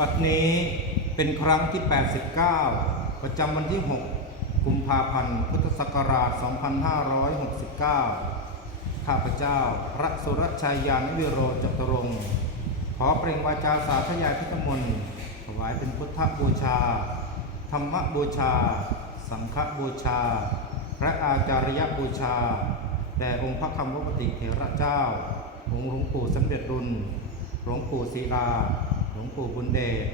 บัดนี้เป็นครั้งที่ 89 ประจำวันที่ 6 กุมภาพันธ์ พุทธศักราช 2569 ข้าพเจ้า พระสุรชัยยานวิโรจตรง ขอเปล่งวาจาสาธยายพุทธมนถวายเป็นพุทธบูชา ธรรมบูชา สังฆบูชา พระอาจารยบูชา แด่องค์พระคำวปติเถระเจ้า องค์หลวงปู่สำเร็จรุ่นหลวงปู่ศิลา หลวงปู่บุญเดช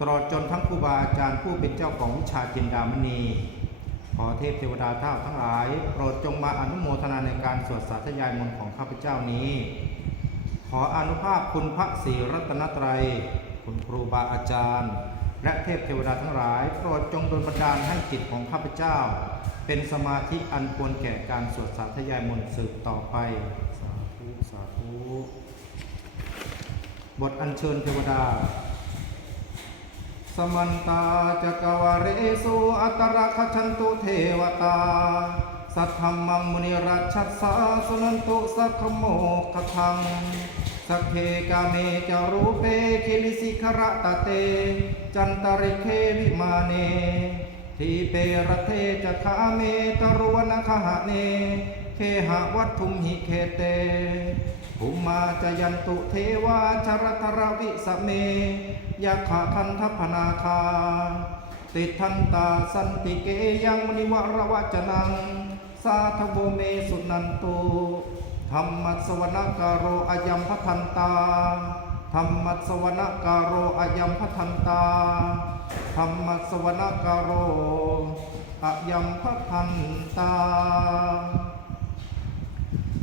ตลอดจนทั้งครูบาอาจารย์ผู้เป็นเจ้าของวิชาจินดามณี ขอเทพเทวดาเท่าทั้งหลาย โปรดจงมาอนุโมทนาในการสวดสาธยายมนต์ของข้าพเจ้านี้ ขออนุภาพคุณพระศรีรัตนตรัย คุณครูบาอาจารย์ และเทพเทวดาทั้งหลาย โปรดจงดลบันดาลให้จิตของข้าพเจ้า เป็นสมาธิอันควรแก่การสวดสาธยายมนต์สืบต่อไป สาธุสาธุ บทอัญเชิญเทวดา สมันตาจักวาเรสุอัตระคชันตุเทวตา สัทธรรมังมุนิรัชชัสสาสุนันตุสัคขโมคทังสักเคกาเมจารูเปคิลิสิขระตะเต จันตริเควิมาเน ทีเประเทจะคาเมตรวนคหะเน เคหะวัตถุมหิเคเต ภูมาจยันตุเทวาชรตรวิสเมยะขาคันทพนาคา ติทันตาสันติเกยังมณิวรวจนัง สาธโวเมสุนันตุธรรมัสวนการโรอายัมพทันตาธรรมัสวนการโรอายัมพทันตาธรรมัสวนการโรอยัมพทันตา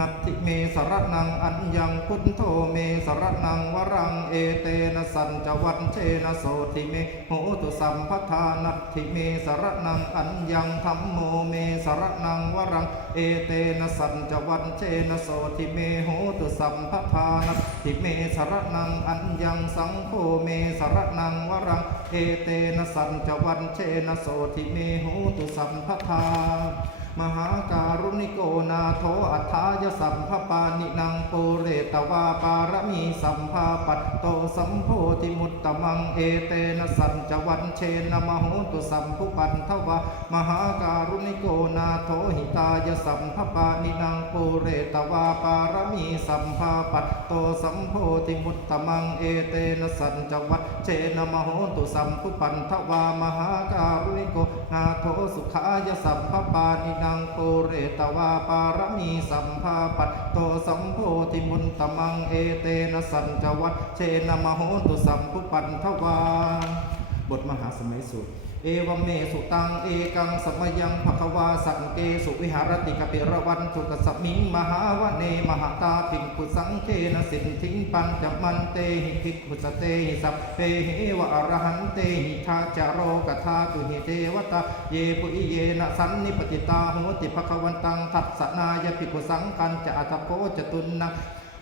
นัตถิเมสรนังอัญญังพุทโธเมสรนังวรังเอเตนะสัญจวัชเชนะโสติเมโหตุสัมปทานัตถิเมสรนังอัญญังธัมโมเมสรนังวรังเอเตนะสัญจวัชเชนะโสติเมโหตุสัมปทานัตถิเมสรนังอัญญังสังโฆเมสรนังวรังเอเตนะสัญจวัชเชนะโสติเมโหตุสัมปทา มหาการุณิโกนาโทอัฏฐายสัมภปานินังปุเรตวาปารมีสัมภาปัตโตสัมโพธิมุตตมังเอเตนะสัญจวันเชนะมโหตุสัมภุปันทวามหาการุณิโกนาโทหิตายสัมภปานินังปุเรตวาปารมีสัมภาปัตโตสัมโพธิมุตตมังเอเตนะสัญจวัชเชนะมโหตุสัมภุปันทวามหาการุณิโกนาโทสุขายสัมภปานินังังปุเรตวาปารมีสัมภาปัตโตสัมโพธิมุนตมังเอเตนะสัญจวัตเชนะมโหตุสัมภุปันทวา บทมหาสมัยสุด เอวเมสุตังเอกังสมยังภควาสังเกสุวิหารติกปิรวันตุกสมิงมหาวเนมหาตาภิกขุสังเคนสินทิงปัญจมันเตหิภิกขุสเตหิสัพเพเหวะอรหันเตหิทาจโรกธาตุหิเทวตาเยปุอิเยนะสันนิปติตาโหติภควันตังทัสสนายภิกขุสังกันจะอัตโพจตุนนัง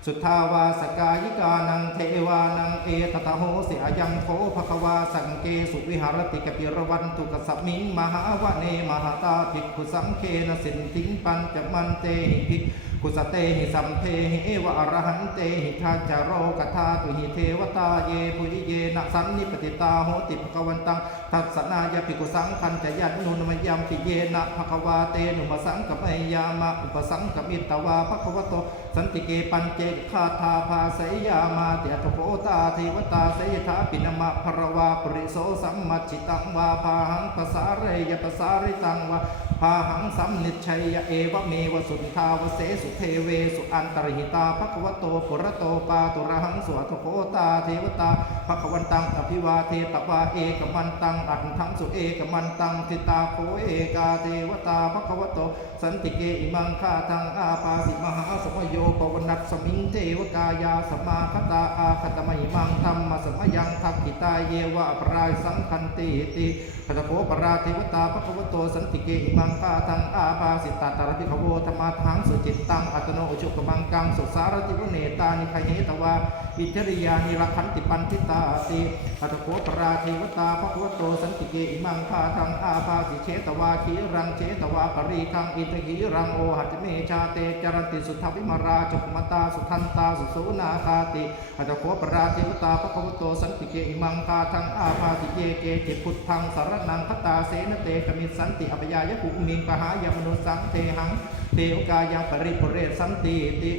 สุทธาวาสกายิกานังเทวานังเอตตะโหสิอายังโคภควาสังเกสุวิหารติกปิรวันตุกสมิงมหาวเนมหาตาภิกขุสังเคนสินทิงปันจมันเตหิภิก ขุสเตหิสัมเพหิวะอรหันเตหิทาจาโรกธาตุหิเทวตาเยปุริเยนะสันนิปติตาโหติภควันตังทัสนายภิกุสังคันจะยันนุนมยามปิเยนะภควาเตนุมสังกมยามะอุปสังกมิตวาภควโตสันติเกปัญเจกขาธาภาสยามาเตยทโพตาเทวตาสยถาปินมะภรวาปริโสสัมมัจิตังวาพาหังภาษาเรยภาษาริตังวาพาหังสัมนิชชัยเอวเมวสุนทาวเสสุเทเวสุอันตรหิตาภควโตปุระโตปาตุระหังสวทโพตาเทวตาภควันตังอภิวาเทตวาเอกมันตังอัตถังสุเอกมันตังทิตาโคเอกาเทวตาภควโต สันติเกอิมังคาทังอาปาสิมหาสมโยปวนัสสมิงเทวกายาสมมาคตาอาคตมหิมังธรรมสมยังทักขิตาเยวะปรายสังคันติติพระโพปราเทวตาภควโตสันติเกอิมังคาทังอาปาสิตตตระพิขโวธรรมาทังสุจิตตังงอัตโนอุชุกบังกังสุสารติวเนตานิคเหตวาอิทริยานิรักขันติปันทิตาติอัตโขปราเทวตาภควโตสันติเกอิมังคาทังอาภาสิเชตวาขีรังเชตวาปรีคังอินทหีรังโอหัตเมชาเตจรันติสุทธวิมาราจุกมตาสุทันตาสุโสนาคาติอัตโขปราเทวตาภควโตสันติเกอิมังคาทังอาภาสิเยเกจิพุทธังสารนังคตาเสนเตกมิสันติอภยายภูมินปหายมนุสังเทหังเทวกายังปริปุเรสันติติ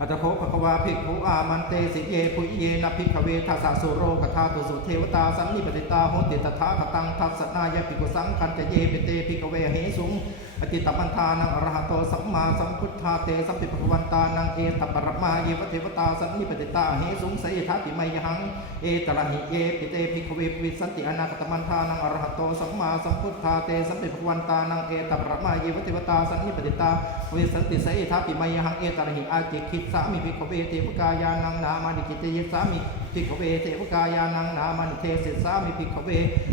อัตโคภควาภิกขุอามันเตสิเยปุยเยนะภิกขเวทัสสะสุโรกทาตุสุเทวตาสันนิปติตาโหติตถาคตังทัสสนายภิกขุสังคันจะเยเปเตภิกขเวเหสุง อจิตตมันทานังอรหัตโตสัมมาสัมพุทธาเตสัมปิภควันตานังเอตปรมาเยวเทวตาสันนิปติตาเหสุงเสยทัติไมยหังเอตระหิเยปิเตภิกขเวปิสันติอนาคตมันทานังอรหัตโตสัมมาสัมพุทธาเตสัมปิภควันตานังเอตปรมาเยวเทวตาสันนิปติตาเวสันติเสยทัติไมยหังเอตระหิอาจิคิดสามิภิกขเวเทวกายานังนามานิกิตยสามิ ภิกขเวเทวกายานังนามันเทศิสามิภิกขเว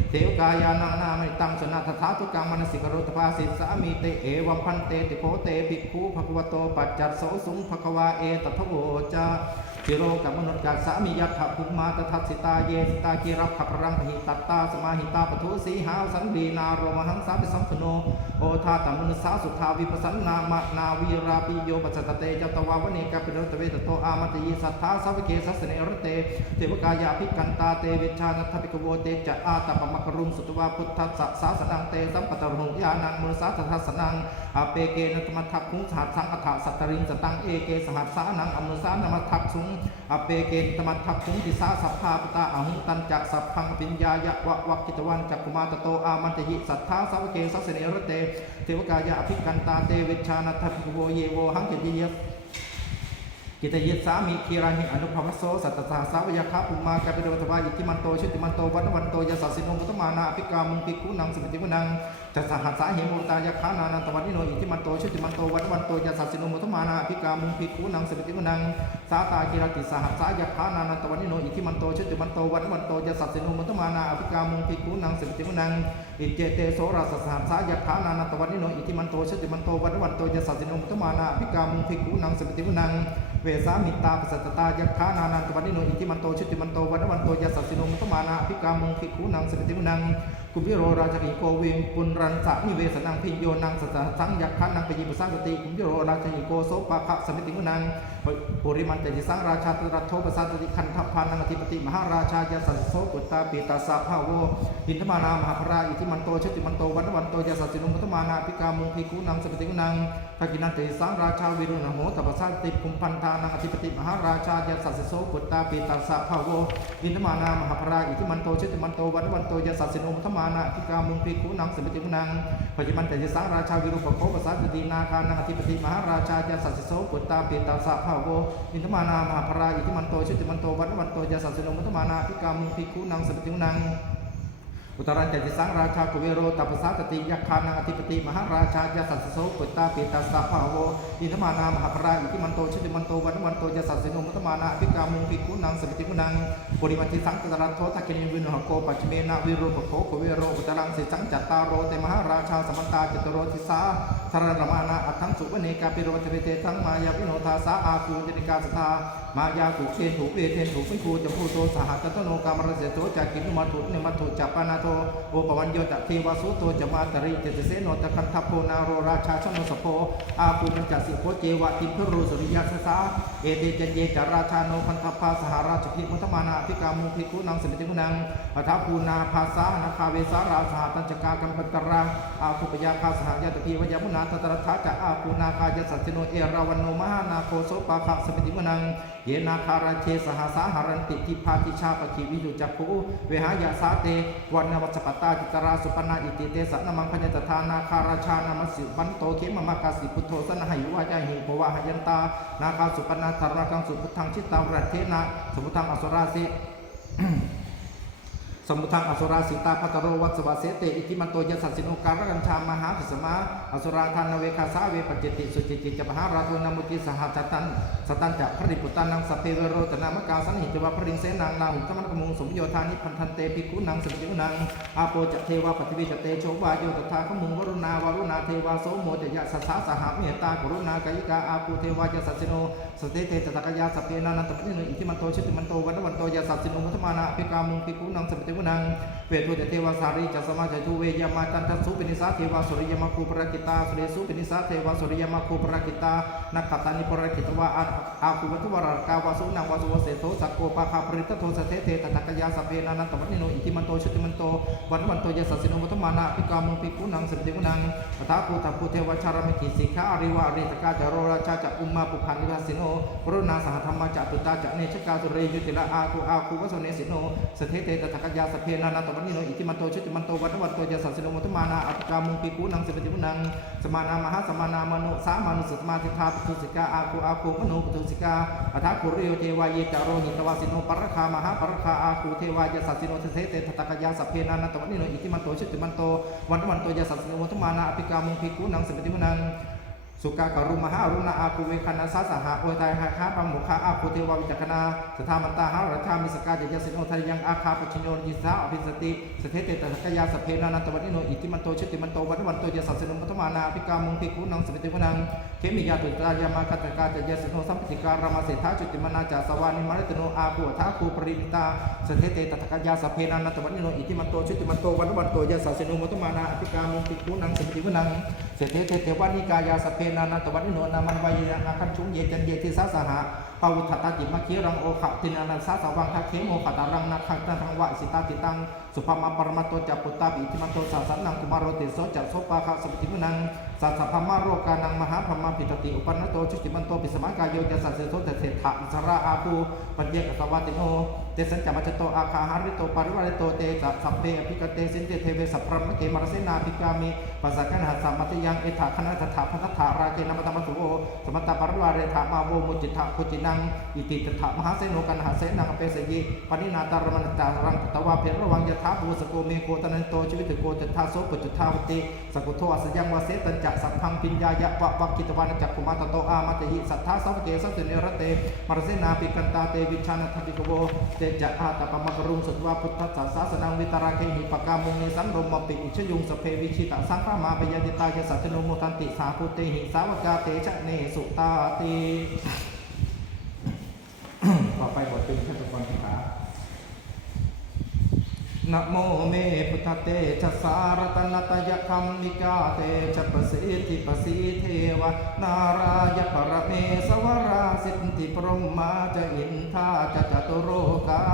เทวกายานังนามันตังสนาทถาทุกังมนสิกรุตภาสิสามิเตเอวัมพันเตติโพเตภิกขุภควโตปัจจัตโสสุงภควาเอตทโวจา จิโรกับมนุษย์กัสสามิยัตถะภุมมาตทัสิตาเยสิตากีรับขับรังหิตัตตาสมาหิตาปทุสีหาสันดีนาโรมหังสาปิสัมสโนโอทาตมนุสสาสุทาวิปัสสนามะนาวีราปิโยปัสสตเตจตวาวเนกาปิโรตเวตโตอามตยิสัทธาสาวเกสัสเนรเตเทวกายาภิกันตาเตวิชานัทภิกโวเตจะอาตปมกรุงสุตวาพุทธัสสะสาสนังเตสัมปตรุงยานังมนุสสาทัสสนังอาเปเกนตมัทักคุงสหัสสังอัฏฐสัตตริงสตังเอเกสหัสสานังอมนุสานมัททักสุงอเปเกนตมัททักคุงทิสาสัพพาปตาอหุตันจักสัพพังปิญญายะวะวักกิตวันจักกุมาตโตอามันตยิสัทธาสาวิเกสัสเนรเตเทวกายะอภิกันตาเตวิชานัทภิโวเยโวหังเกติยะ กิตยิสามีคีราหิอนุภวโสสัตตสาสาวยคาปุมากาปิโดทวายิติมันโตชุติมันโตวันวันโตยะสัสสิโนมุตมานาอภิกามุงภิกุนังสมิติมุนังจัสหัสสาเหมุตายะขานานันตวันนิโนอิติมันโตชุติมันโตวันวันโตยะสัสสิโนมุตมานาอภิกามุงภิกุนังสมิติมุนังสาตากิรติสหัสสายะขานานันตวันนิโนอิติมันโตชุติมันโตวันวันโตยะสัสสิโนมุตมานาอภิกามุงภิกุนังสมิติมุนังอิเจเตโสราสสหัสสายะขานานันตวันนิโนอิติมันโตชุติมันโตวันวันโตยะสัสินมุตมานาอภิกามุงภิกุนังสมิติมุนังเวสามิตาปสัตตายักขานานันตวันนิโนอิติมันโตชุติมันโตวันวันโตยัสสสิโนมุตมานาภิกามุงภิกขุนังสมิติมุนัง กุมพิโรราชกิโกวิงปุรันสะนิเวสนังพิญโยนังสัสสังยักขานังปยิปุสังสติกุมพิโรราชกิโกโสปะขะสมิติมุนังปุริมันเตจิสังราชาตรัตโทปสัตติคันทัพพานังอธิปติมหาราชายัสสโสกุตตาปิตาสะภาโวอินทมานามหาพราอิติมันโตชติมันโตวันวันโตยัสสสิโนมุตมานาภิกามุงภิกุนังสมิติมุนังทากินันเตสังราชาวิรุณโหตปสันติภุมพันธานังอธิปติมหาราชายัสสโสปุตตาปิตัสะภาโวอินทมานามหาพราอิทิมันโตชิติมันโตวันวันโตยัสสะสิโนมุทมาานาทิกามุงภิกขุนังสมิติมุนังปัจจุบันเตสังราชาวิรุปโคปสันตินาคานังอธิปติมหาราชายัสสิโสปุตตาปิตาสะภาโวอินทมานามหาพราอิทิมันโตชิติมันโตวันวันโตยัสสสิโนมุตมานาทิกามุงภิกขุนังสมิติมุนัง อุตรันจติสังราชากุเวโรตัปสาตติยักขานังอธิปติมหาราชายัสสโสปุตตาปิตัสสะภาโวอินทมานามหาพราอิทิมันโตชุติมันโตวันวันโตยัสสสิโนมุตมานาภิกามุงภิกุนังสมิติมุนังปุริมัติสังตตรันโททักกินิวินหโกปัจเมนาวิโรปโคกุเวโรอุตรังสิสังจัตตาโรเตมหาราชาสมันตาจตโรทิสาธารณมานาอัตถังสุวเนกาปิโรเทเวเตทังมายาวิโนทาสาอาคูจนิกาสตามายาถูกเทนถูกเวเทนถูกพิคูจะพูโตสหัตตโนกามรเสโตจากกินุมาถุนิมัตุจัปปานาโทโอปวันโยตเทวสุโตจะมาตริเจตเสโนตะคันทัพโพนาโรราชาชนสโพอาคูนัญจัสสิโพเจวะติพรุสุริยสสาเอเตเจเยจาราชาโนพันธพาสหราชพิมุตมานาภิกามุภิกุนังสมิติกุนังอัฐภูนาภาษานาคาเวสาราสหตัญจกากัมปันตราอาคุปยาคาสหายาตพีวยมุนาตตรทัจะอาคูนาคายสัจจโนเอราวันโนมหานาโคโสปาคะสมิติกุนังเยนาคาราเชสหาสาหารันติทิพาติชาปะขีวิจุจักขุเวหายาสาเตวันนวัชปตตากิตราสุปนาอิติเตสะนมังพญจทานาคาราชานามัสสิบันโตเขมมากาสิพุทโธสนหายุวาจาหิภวะหยันตา นาคาสุปนาธารคังสุพุทธังชิตตาวรเทนะสมุทังอสุราสิ สมุทังอสุราสิตาพัตโรวัสวาเสเตอิติมันโตยัสสสิโนการกัญชามหาภิสมาอสุราทานเวคาสาเวปจิติสุจิติจะปหาราโทนามุกิสหัจตันสตันจะพริปุตานังสพเพเวโรตนามกาสันหิจวะพริงเสนังนาหุตมันกมุงสมโยธานิพันธันเตภิกุนังสมิจุนังอาโปจะเทวาปฏิวิจเตโชวาโยตถาขมุงวรุณาวรุณาเทวาโสโมจะยะสัสสาสหเมตตากรุณากายิกาอาปูเทวายะสัสสิโนสเตเตตตะกยาสพเพนานันตปิโนอิทิมันโตชิติมันโตวันวันโตยสัสสิโนมัทมานาภิกามุงภิกุนังสมิจุนังเวทุเทวสารีจัสมาจตุเวยามาตันทัสุปินิสาเทวาสุริยมาคูปรกิตาสุเรสุปินิสาเทวาสุริยมาคูปรกิตานักขตานิปรกิตวาอาคูวัตุวรากาวาสุนังวาสุวเสโทสักโกปะคาปริตโทสเทเทตตะกยาสเปนานันตวันิโนอิติมันโตชุติมันโตวันวันโตยสัสสิโนมัทมานาภิกามุภิกุนังสัมติกุนังปตาภูตาภูเทวชารมิกิสิกาอริวาริตกาจโรราชาจัอุมมาปุพันิวาสิโนปรุณาสหธรรมจัตุตาจะเนชกาสุเรยุติละอาคูอาคูวสเนสิโนสเทเตตตะกยาสเปนานันตวันนิโนอิติมันโตชุติมันโตวันวันโตยสัสสิโนมัทมานาอัปกามุภิกุนังสัมติกุนังสมานามหาสมานามนุสามานุสตมาทิธาปุตุสิกาอาคูอาคูมโนปุตุสิกาอัฏฐคุริโยเทวายจโรหิตวาสิโนปรคามหาปรคาอาคูเทวายสัสสิโนเทเตตตะกยาสเปนานันตวันนิโนอิติมันโตชุติมันโตวันวันโตยสัสสิโนมัทมานาอัปกามุภิกุนังสัมติกุนัง สุกากรุมหาอรุณาอาคูเวคณาสาสหาโอยตายหาคาปังมุขะอาคูเทววิจักนาสถามันตาหารัชามิสกาจยสิโนทายังอาคาปุชโยยิสาอภิสติสเทเตตะกยาสเพนานันตวันิโนอิติมันโตชิติมันโตวันวันโตยสัสสนุมัตมานาภิกามุงภิกุนังสมิติวนังเขมิยาตุตายามาคตกาจยสิโนสัมปติการามาเสธาจุติมนาจาสวานิมารตโนอาคูทาคูปริมิตาสเทเตตะกยาสเพนานันตวันิโนอิติมันโตชิติมันโตวันวันโตยสัสสนุมัตมานาภิกามุงภิกุนังสมิติวนังเสเทเตเทวานิกายาสเพนานันตวันิโนนามันวายงอาคันชุงเยจันเยติสาสหะปาวุฒตาจิมะเคีรังโอขะตินานันสาสวังทักเขโมขตารังนาคังตังวะสิตาติตังสุภามาปรมัตโตจัปุตตาบิทิมันโตสาสันนังกุมารโรติโสจัสโสปะคะสมติมุนัง สัสสะพมาโรกานังมหาพรหมปิตติอุปนโตชุติมันโตปิสมากายโยจัสสะเสโสตเสถะอิสระอาภูปัญญกสวัติโนเตสัญจมัจโตอาคาหาริโตปริวาริโตเตจะสัพเพอภิกเตสินเตเทเวสัพพรมเกมารเสนาภิกามิปัสสะกันหัสสมัตยังเอถาคณะตถาพัทธาราเกนมัตตมัสุโอสมัตตปริวาเรถามาโวมุจิตะโคจินังอิติตถามหาเสโนกันหาเสนังเปสยิปณินาตารมณตารังตวาเพระวังยถาภูสโกเมโกตนันโตชีวิตโกจทาโสปุจทาวติสกุโทอสยังวาเสตัญจะสัพพังปิญญายะวะวักกิตวานจักขุมาตโตอามัตหิสัทธาสัพเกสัตเนรเตมรเสนาปิกันตาเตวิชานัทติกโวเตจะอาตปมกรุงสุตวาพุทธศาสสนังวิตาราเคหิปกามุงเนสันรมปิอิชยุงสเพวิชิตาสังฆามาปยติตายสัจโนโมทันติสาภูเตหิสาวกาเตชะเนสุตาติต่อไปบทเป็นขั้นตอนที่ขา นะโมเมพุทธเตชะสารตนตยคัมมิกาเตชะปสิทธิปสีเทวานารายปรเมสวราสิทธิพรหมาจะอินทาจะจตุโร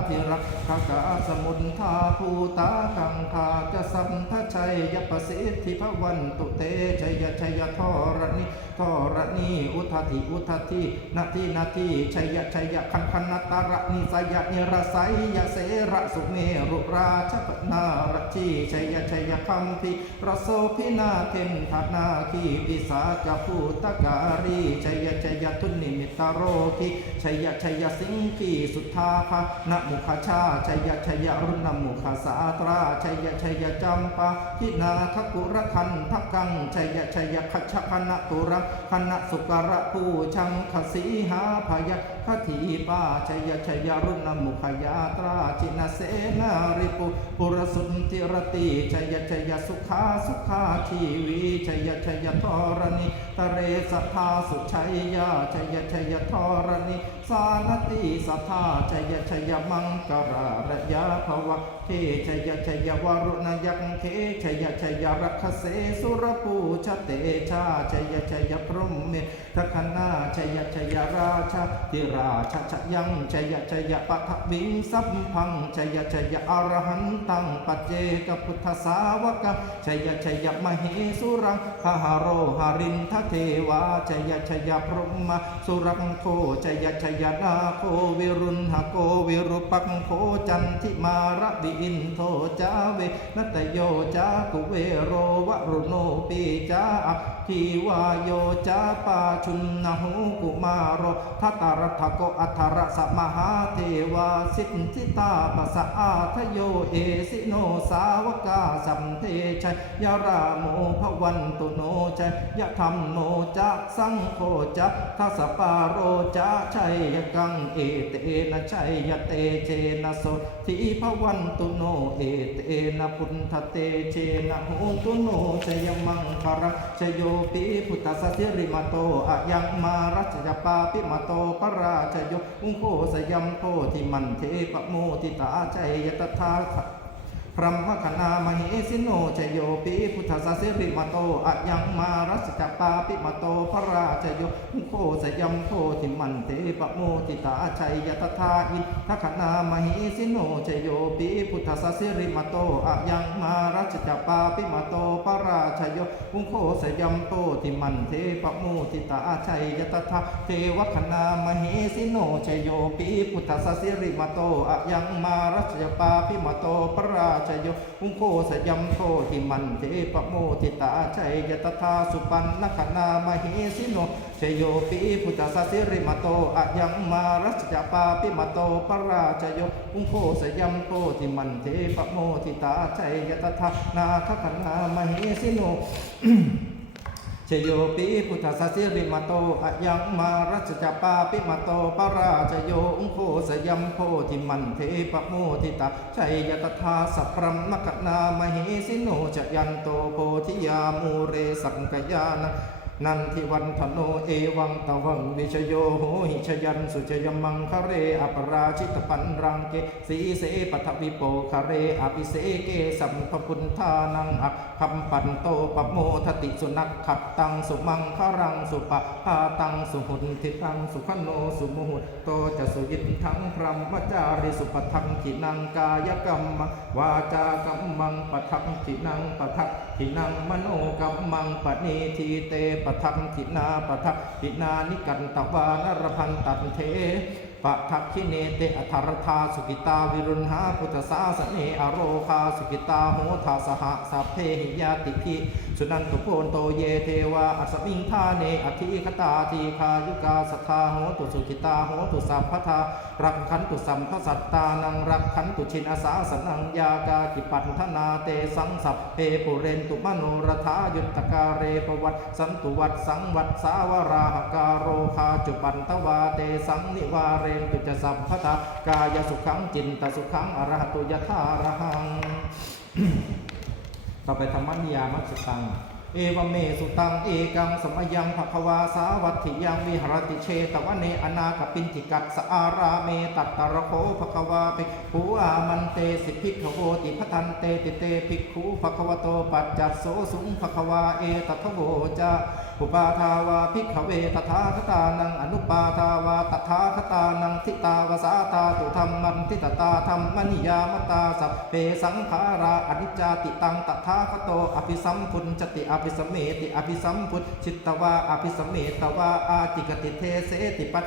กาภิรักขกาสมุนทาภูตากังคาจะสัมทชัยยปสิทธิพวันตุเตชัยชัยทรณิทรณีอุทธิอุทธินาทีนาทีชัยชัยคันคันนตระนิสยนิรสัยยเสระสุเมรุราชปนารชีชัยชัยคัมพิรโสพินาเทมทนาคีปิสาจภูตการีชัยชัยทุนิมิตโรคิชัยชัยสิงคีสุทธาภนะมุขชาชัยชัยรุณมุขสาตราชัยชัยจำปาทินาทกุรคันทักกังชัยชัยขชคณะตุรังคณะสุกระผู้ชังขสีหาพยา คถีปาชัยชัยรุณมุขยาตราจินเสนาริปุปุรสุนติรติชัยชัยสุขาสุขาชีวีชัยชัยทรณิตเรสทธาสุชัยยาชัยชยทรณิสานติสัทธาชัยชัยมังกราระยะภวะเทชัยชัยวรุณยังเทชัยชัยรักเสสุรปูชเตชาชัยชัยพรหมเมทคณาชัยชัยราชาธิราชะชะยังชัยชัยปะทวิงสัพพังชัยชัยอรหันตังปัจเจกพุทธสาวกชัยชัยมเหสุรังหหาโรหารินทเทวาจยชยพรหมสุรังโคจยชยนาโควิรุณหโกวิรุปังโคจันทิมาระดิอินโทจาเวนัตโยจากุเวโรวรุโนปีจาอภิวายโยจาปาชุนนหูกุมารทัตตรทโกอัทระสมหาเทวาสิทธิตาปัสะอาทโยเอสิโนสาวกาสัมเทชัยยาราโมภวันตุโนชัยยะธรรมโนจะสังโฆจะทัสปาโรจะชัยยกังเอเตนะชัยยเตเจนะโสทีภวันตุโนเอเตนะพุทธเตเจนะโหตุโนชัยมังคารชโยปิพุทธสสิริมาโตอะยังมารัชยปาปิมาโตปราาชโยอุงโคสยัมโพธิมันเทปโมทิตาใจยตถาค พระมคณามเหสิโนชโยปิพุทธสสิริมาโตอะยังมารัสจปาปิมาโตพระราชโยโคสยมโพธิมันเตปโมติตาชัยยตถาอินทคณามเหสิโนชโยปิพุทธสสิริมาโตอะยังมารัสจปาปิมาโตพระราชโยโคสยมโพธิมันเตปโมติตาชัยยตถาเทวคณามเหสิโนชโยปิพุทธสสิริมาโตอะยังมารัสจปาปิมาโตพระราชชโยอุงโคสยมโคทิมันเทปโมทิตาชัยยตถาสุปันนคณามหิสิโนชโยปีพุทธสสิริมาโตอะยังมารัสจปาปิมาโตปราชโยอุงโคสยมโคทิมันเทปโมทิตาชัยยตถานาคคณามหิสิโน ชโยปิพุทธสัสิริมาโตอะยังมารัชจปาปิมาโตปราชโยอุงโคสยัมโพธิมันเทปโมทิตาชัยยตถาสัพพรมกนามหิสิโนจยันโตโพธิยามูเรสังกยานะ นันทิวันทโนเอวังตวังวิชโยโหหิชยันสุจยมังคะเรอปราชิตปันรังเกสีเสปัทวิโปคะเรอภิเสเกสัมภพุนทานังอักคัมปันโตปโมทติสุนักขัดตังสุมังคารังสุปะพาตังสุหุนทิตังสุขโนสุมุหุโตจะสุยินทังพรหมจาริสุปทังขินังกายกรรมวาจากรรมังปทังขินังปทักขินังมโนกรรมังปณีทีเตปทังขินาปทักขินานิกันตวานรพันตันเท ปะทักขิเนเตอธารธาสุกิตาวิรุณหาพุทธสาสเนอโรคาสุกิตาโหทาสหสัพเพหิยาติภิสุนันตุโพนโตเยเทวาอัสมิงธาเนอธิคตาทีคายุกาสัทธาโหตุสุกิตาโหตุสัพพทารักขันตุสัมพสัตตานังรักขันตุชินอาสาสนังยากากิปันธนาเตสังสัพเพปุเรนตุมโนรธายุตตการเรปวัตสันตุวัตสังวัตสาวราหการโรคาจุปันตวาเตสังนิวาเรนตุจสัมพทากายสุขังจินตสุขังอรหตุยถาระหังต่อไปธรรมนิยามัสตัง เอวเมสุตัง เอกังสมยังภควาสาวัตถิยังวิหรติเชตวเนอนาคปินติกัสสอาราเมตัตตระโคภควาภิกขุอามันเตสิภิกขโวติพทันเตติเตภิกขุภควโตปัจจัสโสสุงภควาเอตัทโวจะ อุปาทาวาภิกขเวตถาคตานังอนุปาทาวาตถาคตานังทิตาวสาตาตุธรรมันทิตตาธรรมนิยามตาสัพเพสังขาราอนิจจติตังตถาคโตอภิสัมพุนจติอภิสมเมติอภิสัมพุนชิตตวาอภิสมเมตวาอาจิกติเทเสติปัต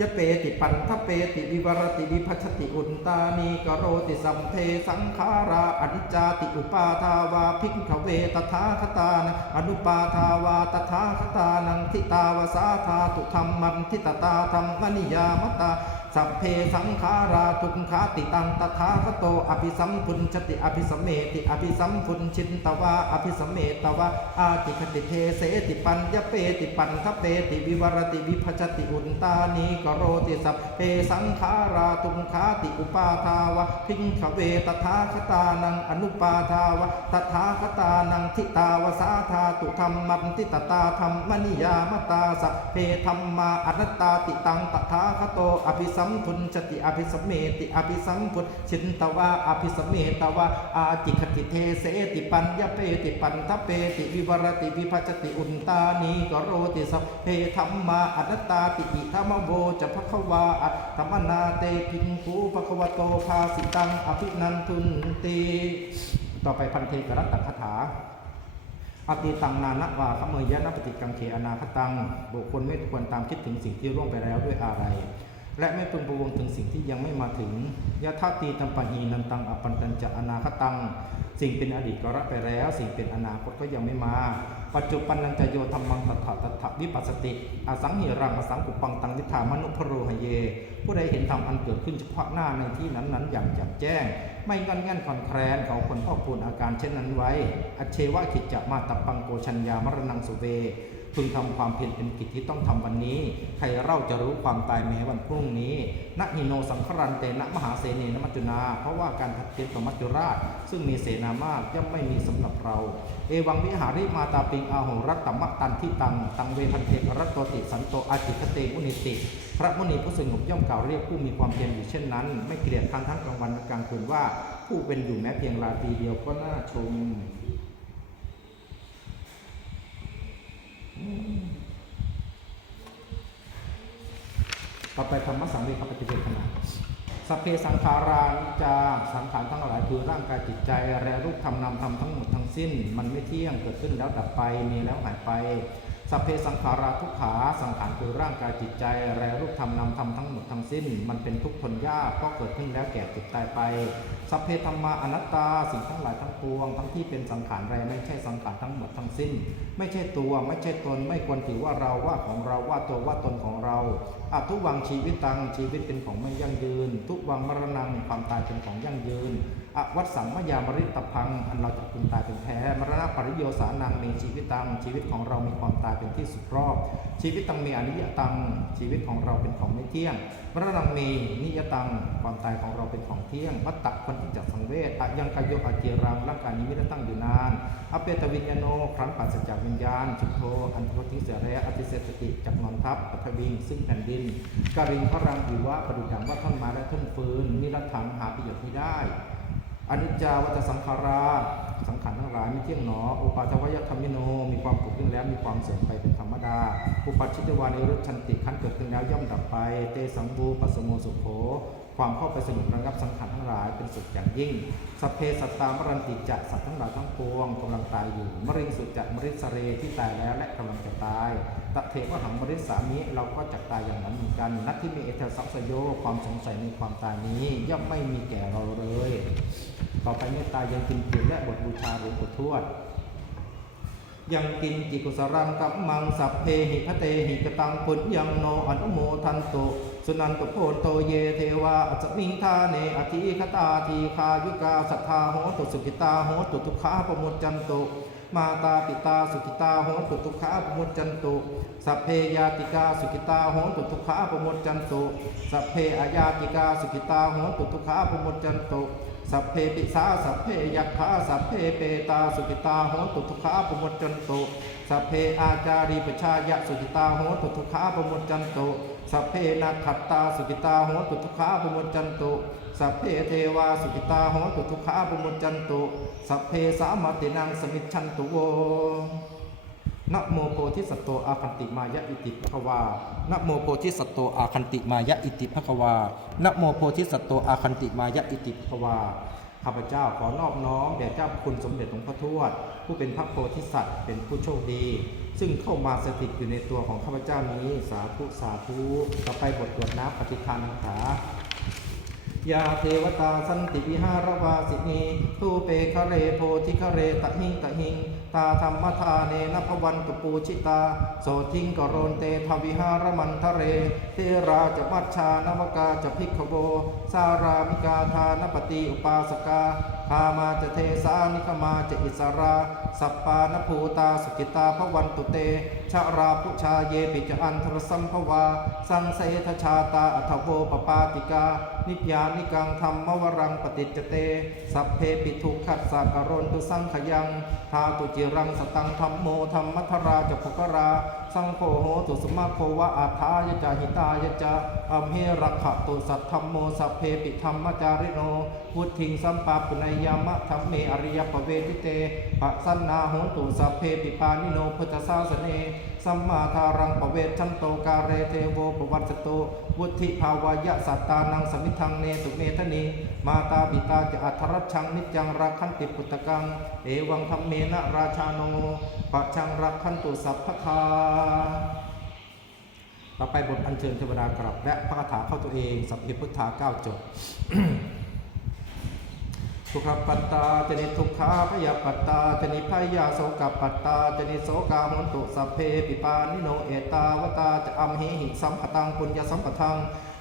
ยะเปติปันทะเปติวิวรติวิพัชติอุนตานีกโรติสัมเทสังขาราอนิจจาติอุปาทาวาพิกขเวตถาคตานะอนุปาทาวาตถาคตานังทิตาวสาธาตุธรรมันทิตตาธรรมนิยามตา สัพเพสังขาราทุกขาติตังตถาคโตอภิสัมพุนชติอภิสัมเมติอภิสัมพุนชินตวาอภิสัมเมตวาอาติคติเทเสติปัญญเปติปันทเปติวิวรติวิภชติอุนตานีกโรติสัพเพสังขาราทุกขาติอุปาทาวะพิงขเวตถาคตานังอนุปาทาวะตถาคตานังทิตาวสาธาตุธรรมันทิตตาธรรมนิยามตาสัพเพธรรมาอนัตตาติตังตถาคโตอภิสัมพุนชติอภิสมเมติอภิสัมพุทชินตวาอภิสมเมตวาอาจิคติเทเสติปัญญเปติปันทเปติวิวรติวิภัชติอุนตานีกโรติสัพเพธรรมาอนัตตาติอิธรรมโวจะภควาอัตธรรมนาเตกิงคูภควโตภาสิตังอภินันทุนติต่อไปพันเทกรัตตคถาอติตังนานะวาขเมยยะนปฏิกังเขอนาคตัง บุคคลไม่ควรตามคิดถึงสิ่งที่ร่วงไปแล้วด้วยอะไร และไม่พึงประวงถึงสิ่งที่ยังไม่มาถึงยะธาตีตัมปะหีนันตังอปันตัญจะอนาคตัง สิ่งเป็นอดีตก็รับไปแล้ว สิ่งเป็นอนาคตก็ยังไม่มา ปัจจุบันนันจะโยธรรมังตัถะตัถะวิปัสสติอสังหิรังอสังกุปังตังนิธามนุพโรหเย ผู้ใดเห็นธรรมอันเกิดขึ้นเฉพาะหน้าในที่นั้นๆอย่างแจ่มแจ้ง ไม่งันงันคอนแคลนเขาคนพ่อคูณอาการเช่นนั้นไว้อเชวะขิจจะมาตับปังโกชัญญามรณังสุเว พึงทำความเพียรเป็นกิจที่ต้องทำวันนี้ ใครเราจะรู้ความตายแม้วันพรุ่งนี้นะหิโนสังครันเตนะมหาเสนีนมัจจุนา เพราะว่าการถัดเทียนต่อมัจจุราช ซึ่งมีเสนามากย่อมไม่มีสำหรับเรา เอวังวิหาริมาตาปิงอาโหรัตตมะตันทิตัง ตังเวพันเทกรัตโตติสันโตอาจิคเตมุนิติ พระมุนีผู้สงบย่อมกล่าวเรียกผู้มีความเพียรอยู่เช่นนั้น ไม่เกลียดทางทั้งกลางวันและกลางคืนว่า ผู้เป็นอยู่แม้เพียงราตรีเดียวก็น่าชม ต่อไปธรรมสังเวชปฏิเวทนาสัพเพสังขารานิจาสังขารทั้งหลายคือร่างกายจิตใจแรรูปธรรมนามธรรมทั้งหมดทั้งสิ้น มันไม่เที่ยงเกิดขึ้นแล้วดับไปมีแล้วหายไปสัพเพสังขาราทุกขาสังขารคือร่างกายจิตใจแรรูปธรรมนามธรรมทั้งหมดทั้งสิ้น มันเป็นทุกข์ทนยากเพราะเกิดขึ้นแล้วแก่เจ็บตายไป สัพเพธรรมาอนัตตาสิ่งทั้งหลายทั้งปวง ทั้งที่เป็นสังขารแรไม่ใช่สังขารทั้งหมดทั้งสิ้น ไม่ใช่ตัวไม่ใช่ตนไม่ควรถือว่าเราว่าของเราว่าตัวว่าตนของเราอะทุกวังชีวิตตังชีวิตเป็นของไม่ยั่งยืน ทุกวังมรณังความตายเป็นของยั่งยืนอวัตสังมยามริตพังอันเราจะพึงตายเป็นแท้มรณะปริโยสานังมีชีวิตตังชีวิตของเรามีความตายเป็นที่สุดรอบ ชีวิตตังมีอนิยตังชีวิตของเราเป็นของไม่เที่ยงมรณังมีนิยตังความตายของเราเป็นของเที่ยงมัตตะคนอิจักสังเวชอะยังกายโยอาเจรังร่างกายนี้ไม่ได้ตั้งอยู่นานอเปตวิญญาโนครั้งปัสจากวิญญาณชุโทอันโททิเสระอติเสสติจักนอนทับอัทวิงซึ่งแผ่นดินการินพระรังอิวะประดุจดังว่าท่านมาและท่านฟืนนิรถังหาประโยชน์ไม่ได้ อนิจจาวัตสังขาราสังขารทั้งหลายไม่เที่ยงหนอ อุปาทวยธรรมิโน มีความเกิดขึ้นแล้วมีความเสื่อมไปเป็นธรรมดา อุปัชชิตวานิรุชันติขันเกิดขึ้นแล้วย่อมดับไป เตสังบูปัสสโมสุโข ความเข้าไปสงบระงับสังขารทั้งหลายเป็นสุดอย่างยิ่ง สัพเพสัตตามรันติจะสัตว์ทั้งหลายทั้งปวงกำลังตายอยู่ มริงสุจัมริสเรที่ตายแล้วและกำลังจะตายตะเทวหังมริสามิเราก็จะตายอย่างนั้นเหมือนกัน นักที่มีเอเทสัพสโยความสงสัยในความตายนี้ย่อมไม่มีแก่เราเลย ต่อไปเมตตายังกินเกียและบทบูชาหลวงปู่ทวดยังกินจิกุสรังกัมมังสัพเพหิพเตหิกตังปุญญังโนอนุโมทันตุ สุนันตุโพนโตเยเทวาอัจมิงทาเนอธิคตาทีคายุกาสัทธาโหตุสุกิตาโหตุทุกขาปมุจจันตุมาตาปิตาสุกิตาโหตุทุกขาปมุจจันตุสัพเพยาติกาสุกิตาโหตุทุกขาปมุจจันตุสัพเพอายาติกาสุกิตาโหตุทุกขาปมุจจันตุสัพเพปิสาสัพเพยักขาสัพเพเปตาสุกิตาโหตุทุกขาปมุจจันตุสัพเพอาจารีปชายะสุกิตาโหตุทุกขาปมุจจันตุ สัพเพนักขัตตาสุกิตาโหตุทุกขาปมุจจันตุสัพเพเทวาสุกิตาโหตุทุกขาปมุจจันตุสัพเพสามาตินังสมิจฉันตุโวนะโมโพธิสัตโตอาคันติมายะอิติภควานะโมโพธิสัตโตอาคันติมายะอิติภควานะโมโพธิสัตโตอาคันติมายะอิติภควาข้าพเจ้าขอนอบน้อมแด่เจ้าคุณสมเด็จหลวงพ่อทวด ผู้เป็นพระโพธิสัตว์เป็นผู้โชคดี ซึ่งเข้ามาสถิตอยู่ในตัวของข้าพเจ้านี้ สาธุ สาธุ ต่อไปบทตรวจน้ำปฏิคันขา ยาเทวตาสันติวิหารวาสินีทูเปคะเรโพธิคะเรตะหิงตะหิง ตาธรรมทาเนนภวันตปูชิตา โสทิงกโรนเตทวิหารมันทะเร เทราจะมัชชานวกาจะพิกขโวสารามิกาทานปฏิอุปาสกาพามาจะเทสานิคมาจะอิสรา สัปปานภูตาสุกิตาภวันตุเต ชาราพุชาเยปิจอันทรสัมภวา สังเสทชาตาอัทโวปปาติกา นิพยานิกังธรรมวรังปฏิจเต สัพเพปิทุขัสสะกโรนตุสังขยัง ทาตุจิรังสตังธรรมโมธรรมัทราจะภกรา สังโฆโหตุสมาโควะอาทายจาหิตายจาอัมเหรักขะตุสัทธรรมโมสัพเพปิธรรมจาริโนพุทธิงสัมปปุนยามะธรรมเมอริยปเวทิเตปะสันนาโหตุสัพเพปิปานิโนพุทธสาสเน สัมมาทารังปะเวทชันโตกาเรเทโวปวัตสโตวุฒิภาวายะสัตตานังสมิทังเนตุเมทนี มาตาปิตาจะอัทรัชชังนิจจังรักขันติปุตตกัง เอวังธรรมเมนะราชาโนปะชังรักขันตุสัพพคาต่อไปบทอัญเชิญเทวดากลับและพระคาถาเข้าตัวเองสัพเพพุทธาเก้าจบ ทุกขปัตตาจนิทุกขาพยาปัตตาจนิพยาโสกปัตตาจนิโสกาหุนตุสัพเพปิปานิโนเอตาวตาจะอัมหิหิสัมปตังปุญญสัมปทัง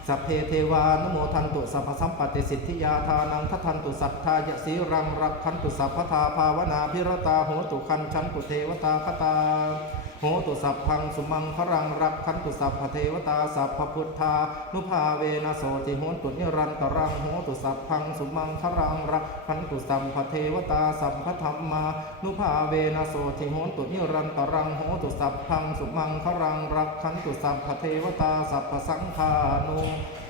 สัพเพเทวานโมทันตุสัพพสัมปติสิทธิยาทานังทัทันตุสัทธายสีรังรักขันตุสัพพทาภาวนาพิรตาโหตุคันชันตุเทวตาคตา โหตุสัพพังสุมังครังรักขันตุสัพพเทวตาสัพพพุทธานุภาเวนะโสติโหตุนิรันตรังโหตุสัพพังสุมังครังรักขันตุสัพพเทวตาสัพพธรรมานุภาเวนะโสติโหตุนิรันตรังโหตุสัพพังสุมังครังรักขันตุสัพพเทวตาสัพพสังฆานุ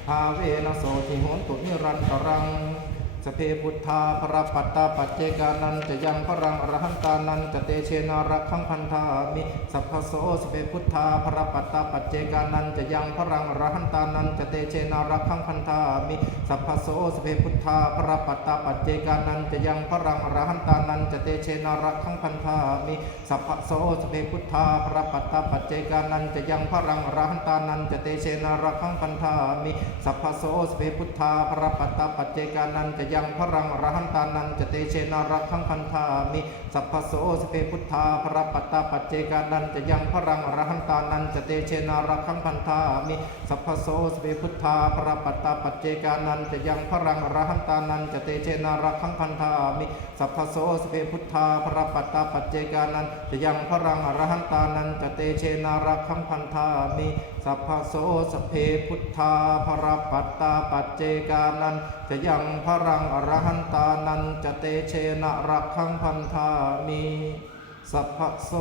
ภาเวนะโสติโหตุนิรันตรัง สพเพพุทธาพระปัตตาปัจเจกานันจะยังพรังอรหันตานันจะเตเชนารักขังพันธามิสัพพโสสเพพุทธาพระปัตตาปัจเจกานันจะยังพรังอรหันตานันจะเตเชนารักขังพันธามิสัพพโสสเพพุทธาพระปัตตาปัจเจกานันจะยังพรังอรหันตานันจะเตเชนารักขังพันธามิสัพพโสสเพพุทธาพระปัตตาปัจเจกานันจะยังพรังอรหันตานันจะเตเชนารักขังพันธามิสัพพโสสเพพุทธาพระปัตตาปัจเจกานันจะยังพรังรหันตานันจะเตเชนารักขังพันธามิ สัพพโสสเพพุทธาพระปัตตาปัจเจกานันจะยังพรังรหันตานันจะเตเชนารักขังพันธามิสัพพโสสเพพุทธาพระปัตตาปัจเจกานันจะยังพรังรหันตานันจะเตเชนารักขังพันธามิสัพพโสสเพพุทธาพระปัตตาปัจเจกานันจะยังพรังรหันตานันจะเตเชนารักขังพันธามิสัพพโสสพเพพุทธาพรปัตตาปัจเจกานันจะยังพรังอรหันตานันจะเตเชนะรักขังพันธามิสัพพโส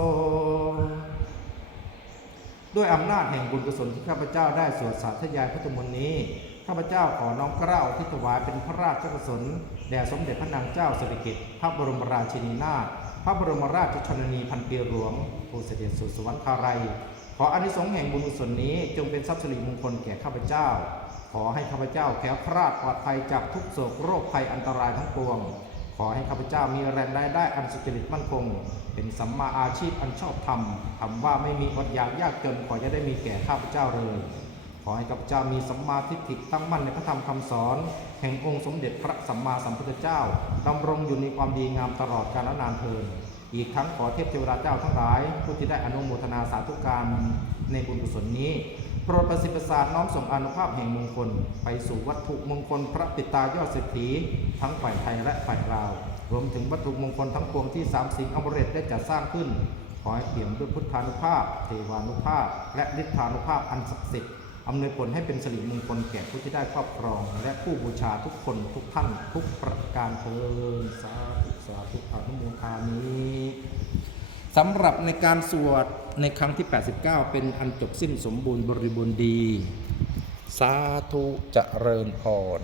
ด้วยอำนาจแห่งบุญกุศลที่ข้าพเจ้าได้สวดสาธยายพระธรรมนต์นี้ข้าพเจ้าขอน้อมเกล้าที่ถวายเป็นพระราชกุศลแด่สมเด็จพระนางเจ้าสิริกิติ์พระบรมราชินีนาถพระบรมราชชนนีพันปีหลวงผู้เสด็จสู่สวรรคาลัย ออานิสงส์แห่งบุญกุศลนี้ จงเป็นทรัพย์สิริมงคลแก่ข้าพเจ้า ขอให้ข้าพเจ้าแคล้วคลาดปลอดภัยจากทุกโศกโรคภัยอันตรายทั้งปวง ขอให้ข้าพเจ้ามีแรงรายได้อันสุจริตมั่นคง เป็นสัมมาอาชีพอันชอบธรรมทำว่าไม่มีอดอยากยากจนขอจะได้มีแก่ข้าพเจ้าเลยขอให้ข้าพเจ้ามีสัมมาทิฏฐิตั้งมั่นในพระธรรมคำสอน แห่งองค์สมเด็จพระสัมมาสัมพุทธเจ้าดำรงอยู่ในความดีงามตลอดกาลนานเทิน อีกทั้งขอเทพเทวดาเจ้าทั้งหลาย ผู้ที่ได้อนุโมทนาสาธุการในบุญกุศลนี้โปรดประสิทธิ์ประสาทน้อมส่งอนุภาพแห่งมงคล ไปสู่วัตถุมงคลพระปิตายอดเศรษฐีทั้งฝ่ายไทยและฝ่ายลาว รวมถึงวัตถุมงคลทั้งปวงที่สามสิงอมฤตได้จัดสร้างขึ้น ขอให้เปี่ยมด้วยพุทธานุภาพ เทวานุภาพ และฤทธานุภาพอันศักดิ์สิทธิ์อำนวยผลให้เป็นสิริมงคลแก่ผู้ที่ได้ครอบครอง และผู้บูชาทุกคนทุกท่านทุกประการเทินสาธุ สาธุอนุโมทามิสำหรับในการสวดในครั้งที่ 89 เป็นอันจบสิ้นสมบูรณ์บริบูรณ์ดี สาธุจเจริญพร